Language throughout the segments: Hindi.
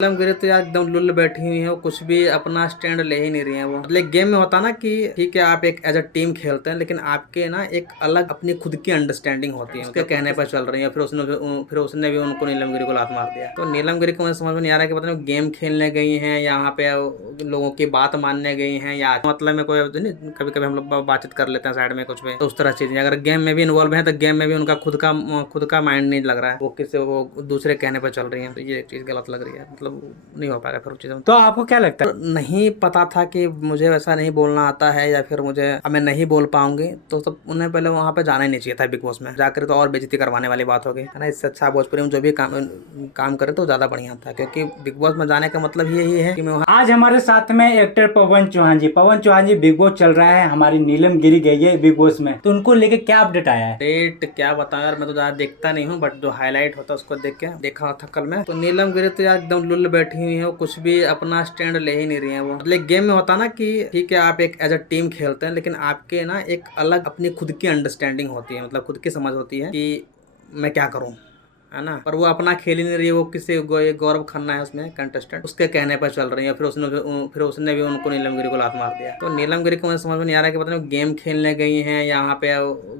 नीलम गिरी तो यार एकदम लुल्ल बैठी हुई है। वो कुछ भी अपना स्टैंड ले ही नहीं रही है। वो मतलब गेम में होता ना कि ठीक है आप एक एज अ टीम खेलते हैं, लेकिन आपके ना एक अलग अपनी खुद की अंडरस्टैंडिंग होती है। उसके कहने पर चल रही है। फिर उसने भी उनको नीलम गिरी को लात मार दिया। तो नीलम गिरी को मुझे समझ में नहीं आ रहा है कि पता नहीं गेम खेलने गई हैं, यहाँ पे लोगों की बात मानने गई हैं, या मतलब में कोई कभी कभी हम लोग बातचीत कर लेते हैं साइड में कुछ भी, तो उस तरह चीजें अगर गेम में भी इन्वॉल्व है तो गेम में भी उनका खुद का माइंड नहीं लग रहा है। वो किसी वो दूसरे कहने पर चल रही है, तो ये चीज गलत लग रही है। मतलब नहीं हो पाएगा फिर उस चीज़ों में। तो आपको क्या लगता है? नहीं पता था कि मुझे वैसा नहीं बोलना आता है, या फिर मुझे अब मैं नहीं बोल पाऊंगी, तो सब उन्हें पहले वहां पे जाना ही नहीं चाहिए था। बिग बॉस में जाकर तो और बेइज्जती करवाने वाली बात हो गई है ना। इससे अच्छा भोजपुरी में जो भी काम करे तो ज्यादा बढ़िया था, क्योंकि बिग बॉस में जाने का मतलब यही है कि मैं वहाँ आज हमारे साथ में एक्टर पवन चौहान जी बिग बॉस चल रहा है, हमारी नीलम गिरी गई है बिग बॉस में, तो उनको लेके क्या अपडेट आया है? डेट क्या बताऊं यार, मैं तो ज्यादा देखता नहीं हूँ, बट जो हाईलाइट होता है उसको देखा था कल में। तो नीलम गिरी तो यार एकदम लुल्ल बैठी हुई है। वो कुछ भी अपना स्टैंड ले ही नहीं रही है। वो मतलब गेम में होता ना कि ठीक है आप एक एज अ टीम खेलते हैं, लेकिन आपके ना एक अलग अपनी खुद की अंडरस्टैंडिंग होती है, मतलब खुद की समझ होती है कि मैं क्या करूँ, है ना। पर वो अपना खेल ही नहीं रही है। वो किसी ये गौरव खन्ना है उसमें कंटेस्टेंट, उसके कहने पर चल रही है। फिर उसने भी उनको नीलम गिरी को लात मार दिया। तो नीलम गिरी को मुझे समझ में नहीं आ रहा है कि पता नहीं गेम खेलने गई हैं, यहाँ पे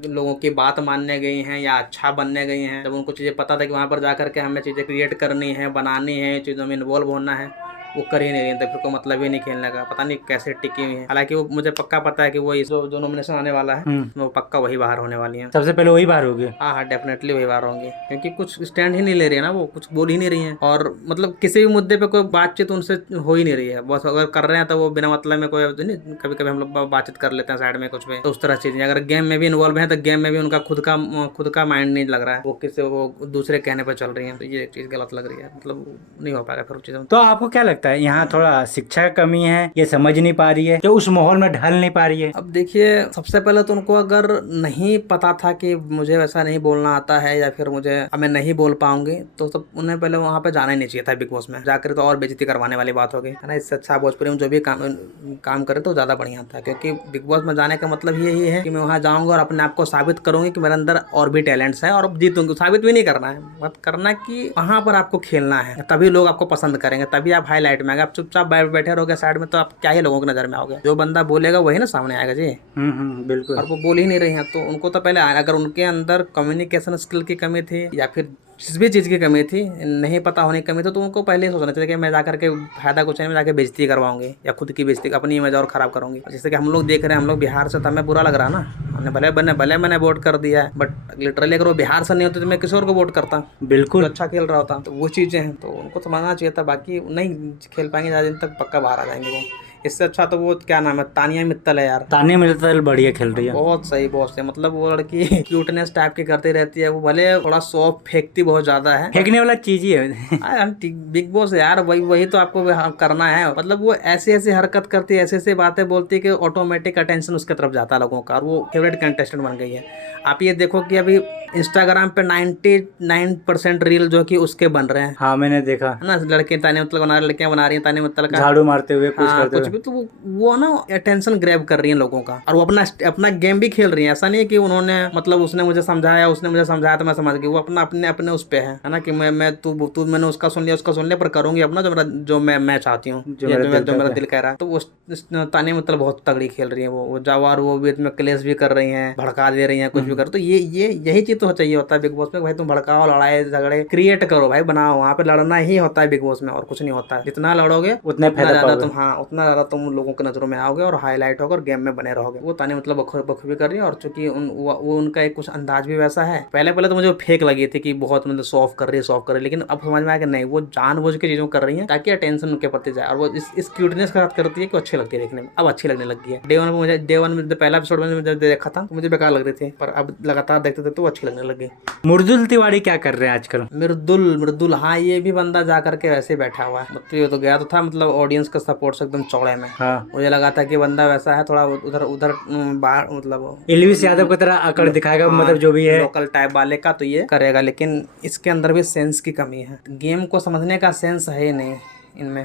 लोगों की बात मानने गई हैं, या अच्छा बनने गई हैं। जब उनको चीजें पता था कि वहां पर जाकर के हमें चीजें क्रिएट करनी है, बनानी है, चीजों में इन्वॉल्व होना है, वो कर ही नहीं रही है। तो फिर को मतलब ही नहीं खेलने का, पता नहीं कैसे टिकी हुई है। हालांकि वो मुझे पक्का पता है कि वो इस जो नॉमिनेशन आने वाला है वो पक्का वही बाहर होने वाली है। सबसे पहले वही बाहर होगी। हाँ हाँ, डेफिनेटली वही बार होंगे, क्योंकि कुछ स्टैंड ही नहीं ले रही है ना। वो कुछ बोल ही नहीं रही है, और मतलब किसी भी मुद्दे पे कोई बातचीत उनसे हो ही नहीं रही है। बस अगर कर रहे हैं तो वो बिना मतलब में कोई नहीं, कभी कभी हम लोग बातचीत कर लेते हैं साइड में कुछ भी, तो उस तरह चीजें अगर गेम में भी इन्वॉल्व है तो गेम में भी उनका खुद का माइंड नहीं लग रहा है। वो किसी वो दूसरे कहने पर चल रही है, तो ये चीज गलत लग रही है। मतलब नहीं हो पाएगा फिर उस चीजों में। तो आपको क्या लगता है, यहाँ थोड़ा शिक्षा की कमी है, ये समझ नहीं पा रही है, जो उस माहौल में ढल नहीं पा रही है? अब देखिए, सबसे पहले तो उनको अगर नहीं पता था कि मुझे वैसा नहीं बोलना आता है, या फिर मुझे अब मैं नहीं बोल पाऊंगी, तो सब उन्हें पहले वहां पे जाना ही नहीं चाहिए था। बिग बॉस में जाकर तो और बेइज्जती करवाने वाली बात हो गई है ना। इससे अच्छा भोजपुरी में जो भी काम करे तो ज्यादा बढ़िया था, क्योंकि बिग बॉस में जाने का मतलब यही है कि मैं वहां जाऊंगा और अपने आप को साबित करूंगी कि मेरे अंदर और भी टैलेंट्स है, और अब जीतूंगी। साबित भी नहीं करना है, मत करना कि वहां पर आपको खेलना है, तभी लोग आपको पसंद करेंगे, तभी आप हाईलाइट में आएंगे। आप चुपचाप बैठे रहोगे साइड में, तो आप क्या ही लोगों की नजर में आओगे। जो बंदा बोलेगा वही ना सामने आएगा जी। बिल्कुल। और वो बोल ही नहीं रही हैं, तो उनको तो पहले अगर उनके अंदर कम्युनिकेशन स्किल की कमी थी, या फिर जिस भी चीज़ की कमी थी, नहीं पता होने की कमी थी, तो उनको पहले ही सोचना चाहिए कि मैं जाकर के फायदा कुछ नहीं, मैं जाके बेइज्जती करवाऊंगी, या खुद की बेइज्जती, अपनी इमेज और खराब करूंगी। जैसे कि हम लोग देख रहे हैं, हम लोग बिहार से, तो हमें बुरा लग रहा है ना। हमने भले मैंने वोट कर दिया है, बट लिटरली अगर वो बिहार से नहीं होते तो मैं किसी और को वोट करता जो बिल्कुल। अच्छा खेल रहा होता। तो वो चीज़ें हैं, तो उनको समझना चाहिए था। बाकी नहीं खेल पाएंगे ज़्यादा दिन तक, पक्का बाहर आ जाएंगे वो। इससे अच्छा तो वो क्या नाम है, तानिया मित्तल है यार। ताने मिर्जा बढ़िया खेल रही है। बहुत सही, मतलब वो लड़की क्यूटनेस टाइप की करती रहती है। वो भले थोड़ा सॉफ्ट फेंकती बहुत ज्यादा है, बट फेंकने वाला चीज ही है। बिग बॉस है यार, वही वही तो आपको करना है। मतलब वो ऐसी ऐसी हरकत करती है, ऐसी ऐसी बातें बोलती है कि ऑटोमेटिक अटेंशन उसके तरफ जाता है लोगों का, और वो फेवरेट कंटेस्टेंट बन गई है। आप ये देखो कि अभी इंस्टाग्राम पे 99% रील जो कि उसके बन रहे हैं, हाँ, मैंने देखा। है ना। लड़के ताने मतलब बना रहे, लड़कियां बना रही हैं ताने मतलब का। झाड़ू मारते हुए, कुछ हाँ करते कुछ हुए। भी, तो वो ना अटेंशन ग्रैब कर रही हैं लोगों का, और वो अपना अपना गेम भी खेल रही हैं। ऐसा नहीं है कि उन्होंने मतलब उसने मुझे समझाया तो मैं समझ गई। वो अपना अपने अपने उस पे है ना, कि मैं तू मैंने उसका सुन लिया, पर करूंगी अपना जो मैं चाहती हूँ, जो मेरा दिल जो मेरा करता है। दिल कह रहा है। तो वो ताने मतलब बहुत तगड़ी खेल रही है। वो जवार वो बीच में क्लेश भी कर रही हैं, भड़का दे रही हैं, कुछ भी कर। तो ये यही चीज तो चाहिए होता है बिग बॉस में। भाई तुम भड़काओ, लड़ाई झगड़े क्रिएट करो भाई, बनाओ। वहाँ पे लड़ना ही होता है बिग बॉस में, और कुछ नहीं होता है। जितना लड़ोगे उतना फायदा पाओगे। उतना ज्यादा तुम लोगों की नजरों में आओगे, और हाईलाइट होगे, और गेम में बने रहोगे। वो ताने मतलब बखूबी कर रही है। और चूंकि वो उनका एक कुछ अंदाज भी वैसा है। पहले पहले तो मुझे फेक लगी थी कि बहुत मतलब सॉफ्ट कर रही है, लेकिन अब समझ में आया कि नहीं, वो जानबूझ के चीजों कर रही है ताकि अटेंशन उनके प्रति जाए, और वो इस क्यूटनेस के साथ करती है कि अच्छी लगती है देखने में। अब अच्छी लगने लगी है। डे वन में पहला एपिसोड में जब देखा था तो मुझे बेकार लग रही थी, पर अब लगातार देखते थे तो वो अच्छी लगने लगी। मुर्दुल तिवारी क्या कर रहे हैं आजकल? मृदुल मृदुल, हाँ ये भी बंदा जा करके वैसे ही बैठा हुआ है। मतलब ये तो गया तो था, मतलब ऑडियंस का सपोर्ट से एकदम चौड़े में। हाँ। मुझे लगा था कि बंदा वैसा है, थोड़ा उधर उधर बाहर, मतलब एलवीस यादव की तरह अकड़ दिखाएगा, हाँ मतलब जो भी है। लोकल टाइप वाले का तो ये करेगा, लेकिन इसके अंदर भी सेंस की कमी है। गेम को समझने का सेंस है ही नहीं इनमें,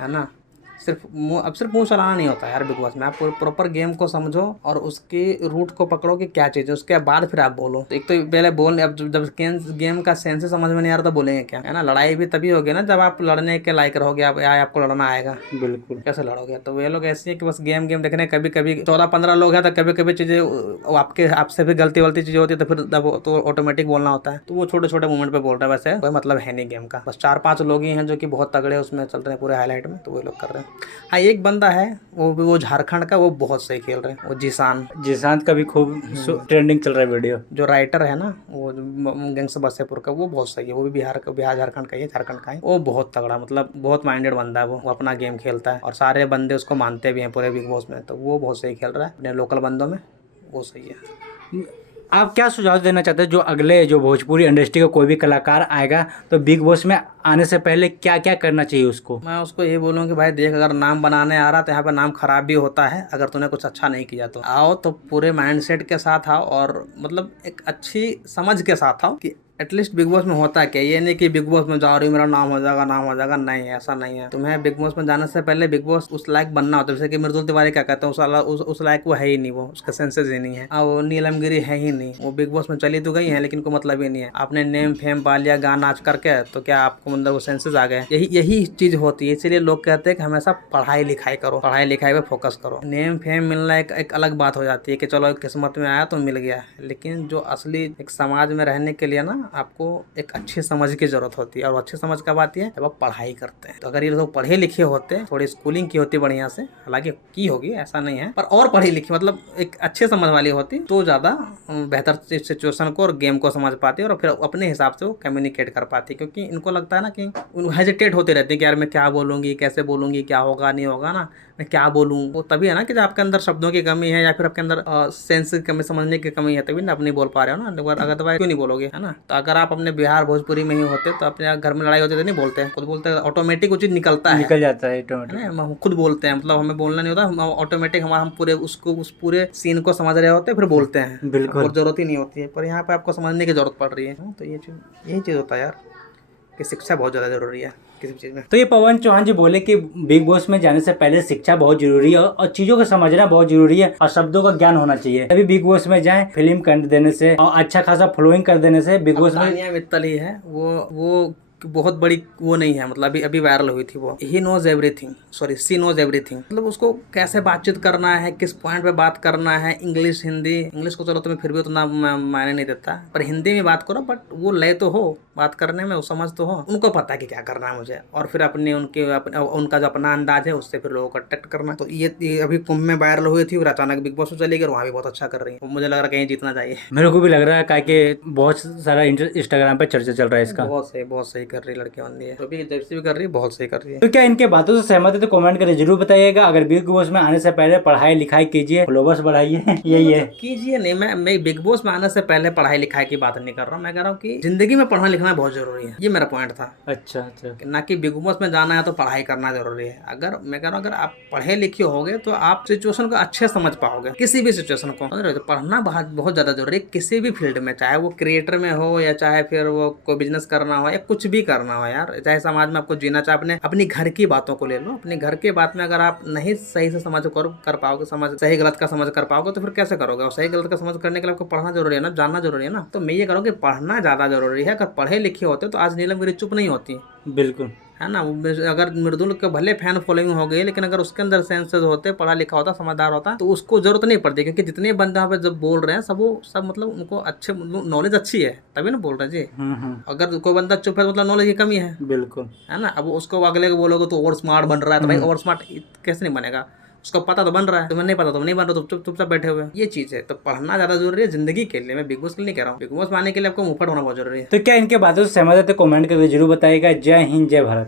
है ना। अब सिर्फ मुंह चलाना नहीं होता यार बिग बॉस में। आप प्रॉपर गेम को समझो और उसके रूट को पकड़ो कि क्या चीज़ है, उसके बाद फिर आप बोलो। तो एक तो पहले बोल, अब जब गेम का सेंस समझ में नहीं आ रहा तो बोलेंगे क्या, है ना। लड़ाई भी तभी होगी ना जब आप लड़ने के लायक रहोगे, आपको लड़ना आएगा। बिल्कुल। कैसे लड़ोगे। तो वे लोग ऐसे हैं कि बस गेम देखने, कभी कभी 14-15 लोग हैं तो कभी कभी चीज़ें आपसे भी गलती चीज़ें होती है, तो फिर तो ऑटोमेटिक बोलना होता है। तो वो छोटे छोटे मोमेंट पे बोल रहे हैं, वैसे कोई मतलब है नहीं गेम का। बस 4-5 लोग ही हैं जो कि बहुत तगड़े उसमें चल रहे हैं पूरे हाईलाइट में, तो वो लोग कर रहे हैं। हाँ, एक बंदा है वो झारखंड का, वो बहुत सही खेल रहे हैं, वो जिशान का भी खूब ट्रेंडिंग चल रहा है वीडियो। जो राइटर है ना, वो गैंग्स बसेपुर का, वो बहुत सही है। वो भी बिहार झारखंड का ही है, झारखंड का है। वो बहुत तगड़ा, मतलब बहुत माइंडेड बंदा है। वो अपना गेम खेलता है और सारे बंदे उसको मानते भी हैं पूरे बिग बॉस में। तो वो बहुत सही खेल रहा है अपने लोकल बंदों में, वो सही है। आप क्या सुझाव देना चाहते हैं, जो अगले जो भोजपुरी इंडस्ट्री का कोई भी कलाकार आएगा तो बिग बॉस में आने से पहले क्या क्या करना चाहिए उसको? मैं उसको ये बोलूँ कि भाई देख, अगर नाम बनाने आ रहा तो यहाँ पे नाम खराब भी होता है। अगर तूने कुछ अच्छा नहीं किया तो आओ तो पूरे माइंडसेट के साथ आओ, और मतलब एक अच्छी समझ के साथ आओ कि एटलीस्ट बिग बॉस में होता क्या। ये नहीं कि बिग बॉस में जा रही हूँ मेरा नाम हो जाएगा, नहीं, ऐसा नहीं है। तुम्हें बिग बॉस में जाने से पहले बिग बॉस उस लायक बनना होता है। जैसे कि मृदुल तिवारी क्या कहते हैं, उस लायक वो है ही नहीं, वो उसका सेंसेस ही नहीं है। वो नीलम गिरी है ही नहीं। वो बिग बॉस में चली तो गई है लेकिन कोई मतलब ही नहीं है। आपने नेम फेम पा लिया गाना नाच करके, तो क्या आपको मतलब वो सेंसेस आ गए? यही चीज होती है। इसीलिए लोग कहते हैं कि हमेशा पढ़ाई लिखाई करो, पढ़ाई लिखाई पे फोकस करो। नेम फेम मिलना एक अलग बात हो जाती है कि चलो किस्मत में आया तो मिल गया, लेकिन जो असली एक समाज में रहने के लिए ना आपको एक अच्छी समझ की जरूरत होती है। और अच्छी समझ कब आती है? जब आप पढ़ाई करते हैं। तो अगर ये लोग पढ़े लिखे होते, थोड़ी स्कूलिंग की होती बढ़िया से, हालांकि की होगी ऐसा नहीं है, पर और पढ़ी लिखी मतलब एक अच्छे समझ वाली होती तो ज़्यादा बेहतर सिचुएशन को और गेम को समझ पाती और फिर अपने हिसाब से वो कम्युनिकेट कर पाती। क्योंकि इनको लगता है ना कि हेजिटेट होते रहते हैं कि यार मैं क्या बोलूँगी, कैसे बोलूँगी, क्या होगा नहीं होगा ना, मैं क्या बोलूँ। वो तभी है ना कि जब आपके अंदर शब्दों की कमी है या फिर आपके अंदर सेंस की कमी, समझने की कमी है, तभी ना आप नहीं बोल पा रहे हो ना। अगर दवाई क्यों नहीं बोलोगे, है ना। तो अगर आप अपने बिहार भोजपुरी में ही होते तो अपने घर में लड़ाई होती तो नहीं बोलते हैं, खुद बोलते हैं, ऑटोमेटिक वो चीज़ निकल जाता है हम खुद बोलते हैं। मतलब हमें बोलना नहीं होता, हम ऑटोमेटिक हम पूरे उस पूरे सीन को समझ रहे होते हैं फिर बोलते हैं। बिल्कुल। और जरूरत ही नहीं होती है, पर यहाँ पे आपको समझने की जरूरत पड़ रही है। तो यही चीज़ होता है यार, कि शिक्षा बहुत ज़्यादा जरूरी है किसी भी चीज़ में। तो ये पवन चौहान जी बोले कि बिग बॉस में जाने से पहले शिक्षा बहुत जरूरी है और चीजों को समझना बहुत जरूरी है और शब्दों का ज्ञान होना चाहिए, तभी बिग बॉस में जाएं। फिल्म कर देने से और अच्छा खासा फॉलोइंग कर देने से बिग बॉस में तानिया मित्तल ही है वो बहुत बड़ी वो नहीं है। मतलब अभी वायरल हुई थी वो, he knows everything, sorry she knows everything. मतलब उसको कैसे बातचीत करना है, किस पॉइंट पे बात करना है, इंग्लिश हिंदी को चलो तुम्हें फिर भी उतना मायने नहीं देता, पर हिंदी में बात करो, बट वो लय तो हो बात करने में, वो समझ तो हो। उनको पता है कि क्या करना है मुझे, और फिर उनका जो अपना अंदाज है उससे फिर लोगों को अट्रैक्ट करना। तो ये अभी कुंभ में वायरल हुई थी, फिर अचानक बिग बॉस में चली गई, वहाँ भी बहुत अच्छा कर रही है। मुझे लग रहा है कहीं जीतना चाहिए। मेरे को भी लग रहा है कि बहुत सारा इंस्टाग्राम पे चर्चा चल रहा है इसका। बहुत सही कर रही लड़कियां बन रही है, तो भी जैसे भी कर रही है बहुत सही कर रही है। तो क्या इनके बातों से सहमत है तो कमेंट करके जरूर बताइएगा। अगर बिग बॉस में आने से पहले पढ़ाई लिखाई कीजिए, फॉलोवर्स बढ़ाइए, यही है। कीजिए नहीं, मैं बिग बॉस में आने से पहले पढ़ाई लिखाई की बात नहीं कर रहा हूँ। मैं कह रहा हूँ कि जिंदगी में पढ़ना लिखना बहुत जरूरी है, ये मेरा पॉइंट था। अच्छा। ना कि बिग बॉस में जाना है तो पढ़ाई करना जरूरी है। अगर मैं कह रहा हूँ अगर आप पढ़े लिखे होगे तो आप सिचुएशन को अच्छे समझ पाओगे, किसी भी सिचुएशन को। तो पढ़ना बहुत ज्यादा जरूरी है किसी भी फील्ड में, चाहे वो क्रिएटर में हो या चाहे फिर वो कोई बिजनेस करना हो या कुछ भी करना हो यार, चाहे समाज में आपको जीना, चाहे अपनी घर की बातों को ले लो। अपने घर की बात में अगर आप नहीं सही से समझ कर पाओगे, सही गलत का समझ कर पाओगे, तो फिर कैसे करोगे। और सही गलत का समझ करने के लिए आपको पढ़ना जरूरी है ना, जानना जरूरी है ना। तो मैं ये करूँ कि पढ़ना ज्यादा जरूरी है। अगर पढ़े लिखे होते तो आज नीलम गिरी चुप नहीं होती। बिल्कुल, है ना। अगर मृदुल के भले फैन फॉलोइंग हो गई, लेकिन अगर उसके अंदर सेंसेस होते, पढ़ा लिखा होता, समझदार होता, तो उसको जरूरत नहीं पड़ती। क्योंकि जितने बंदे यहाँ पे जब बोल रहे हैं सब मतलब उनको अच्छे नॉलेज अच्छी है, तभी ना बोल रहे हैं जी। अगर कोई बंदा चुप है तो मतलब नॉलेज की कमी है। बिल्कुल, है ना। अब उसको अगले को बोलोगे तो ओवर स्मार्ट बन रहा है, तो भाई ओवर स्मार्ट कैसे नहीं बनेगा। उसको पता तो बन रहा है, तुम्हें नहीं पता, तुम नहीं बन रहे, तो चुपचाप बैठे हुए। ये चीज है। तो पढ़ना ज्यादा जरूरी है जिंदगी के लिए। मैं बिग बॉस के लिए नहीं कह रहा हूँ, बिग बॉस में आने के लिए आपको मुंहफट होना बहुत जरूरी है। तो क्या इनके बातों से सहमत है तो कमेंट करके जरूर बताइएगा। जय हिंद, जय भारत।